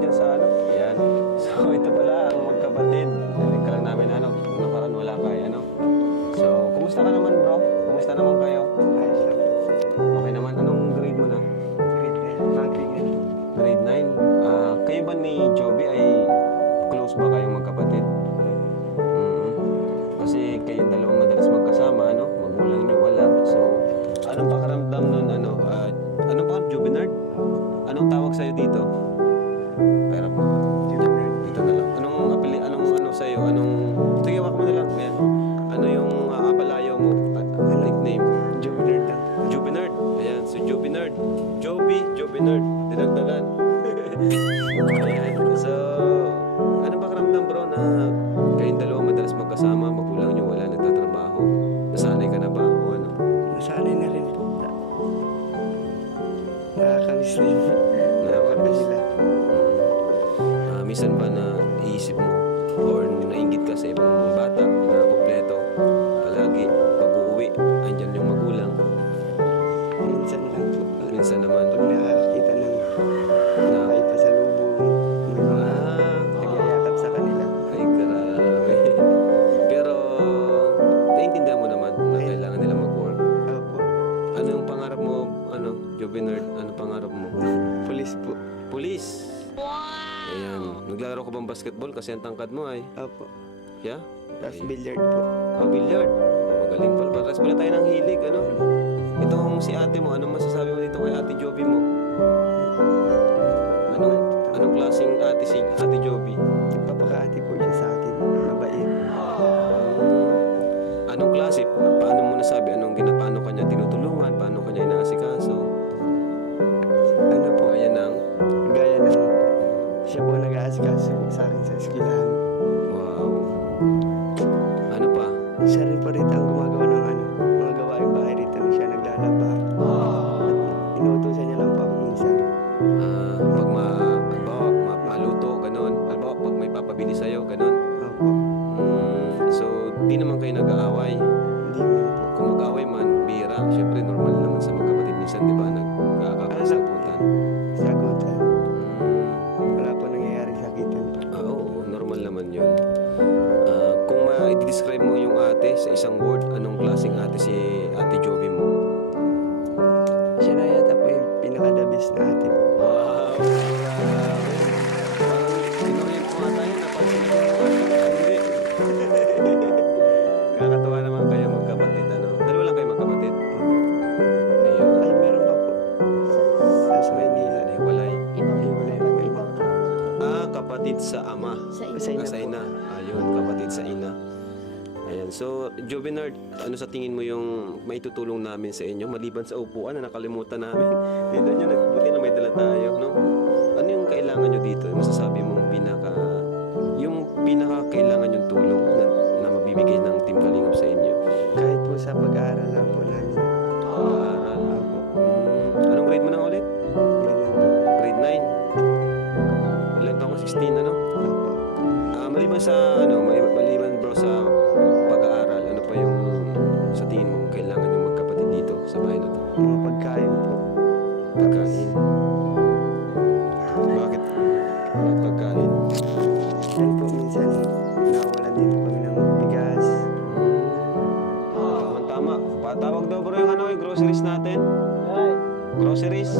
dyan sa ano. Yan. So, ito pala ang magkapatid. Narinig ka lang namin ano. Nakaraan wala ka eh, ano. So, kumusta ka naman bro? Kumusta naman kayo? Ayos lang. Okay naman. Anong grade mo na? Grade 9. Mag-grade 9. Grade 9. Kayo ba ni Joby ay close ba kayong magkapatid? Kasi kayong dalawang madalas magkasama, ano? Magulang niyo wala. So, anong pakiramdam nun, ano? Ano ba? Jubinard? Anong tawag sa'yo dito? Pero po. Dito na lang. Anong apeli, anong ano sa'yo? Anong... Sige, wak mo na lang. Ayan. Ano yung apalayo mo? Nickname? Jubinard lang. Jubinard. Ayan. So, Jubinard. Jubinard. Dinagdagan. Ayan. So, ano ba karamdam bro na kayong dalawa madalas magkasama, magulang nyo wala nagtatrabaho? Nasanay ka na ba o ano? Nasanay na rin po. Nakakamiss rin. Nakakamiss. Sila. Minsan ba na iisip mo or nainggit ka sa ibang bata na kompleto? Palagi, pag uuwi, andyan yung magulang. Minsan lang po. Minsan naman, Pag nakakakita ng may pasalubong, may mga nagyayakap sa kanila. ay grabe. Pero, naiintindihan mo naman na kailangan nila mag-work. Opo. Ano yung pangarap mo, ano, Jubinard? Ano pangarap mo? Police po. Police. Ayan. Naglalaro ka bang basketball kasi ang tangkad mo ay? Opo. Yeah? Tapos Ay. billiard po. Billiard. Magaling pala. Pares pala tayo ng hilig, ano? Itong si ate mo, anong masasabi mo dito kay ate Joby mo? Anong klaseng ate si ate Joby? Nagpapakaati po siya sa akin. Mabait. Anong klase? Paano mo nasabi? Paano kanya tinutulungan? Paano kanya inaasikaso? Ano po, Kaya ng... gaya ng siya po nag-aasikaso sa akin sa eskwelahan. Wow. Ano pa? Siya rin po rito ang gumagawa ng mga gawaing bahay rito na siya naglalaba. At inuutosan niya lang po ako minsan. Pag maluto, ganun. Halimbawa, pag may papabili sa'yo, ganun. Opo. So, di naman kayo nag-aaway. Hindi man po. Kung mag-aaway man, bira. Siyempre, normal naman sa magkapatid. Minsan, di ba, nagkakasagutan. Sagutan. Wala po nangyayari sakitan po. Oo, normal naman yun. Kung ma-describe mo yung ate sa isang word, anong klaseng ate si ate Joby mo? Siya na yata po yung pinaka-the best na ate po. Wow! Grabe! Parang kinuhin po nga tayo, napansin ko yung hindi. Kakatawa naman kayo magkapatid, ano? Dalawa lang kayo magkapatid? Ayun. Ay, meron pa po. Sa Maynila. Hiwalay. Hiwalay po iba. Kapatid sa ama. Sa ina Sa po. ina. Ayun, kapatid sa ina. Ayan. So, Jubinard, ano sa tingin mo yung maitutulong namin sa inyo? Maliban sa upuan na nakalimutan namin. Dito nyo, nagbuti na may dala tayo, no? Ano yung kailangan nyo dito? Masasabi mong yung pinaka kailangan yung tulong na mabibigay ng Team Kalingap sa inyo? Kahit po sa pag-aaral lang po namin. Pag-aaral. Anong grade mo na ulit? Ganyan po. Grade 9. Ilan taon ko? 16, ano? Opo. Maliban sa maliban bro sa pag-aaral, ano pa yung sa tingin mo kailangan yung magkapatid dito sa bahay na to? Mga pagkain po. Pagkain. Bakit? Bakit pagkain? Yan po minsan nawawalan din po kami ng bigas. Tama. Patawag daw bro yung yung groceries natin. Groceries.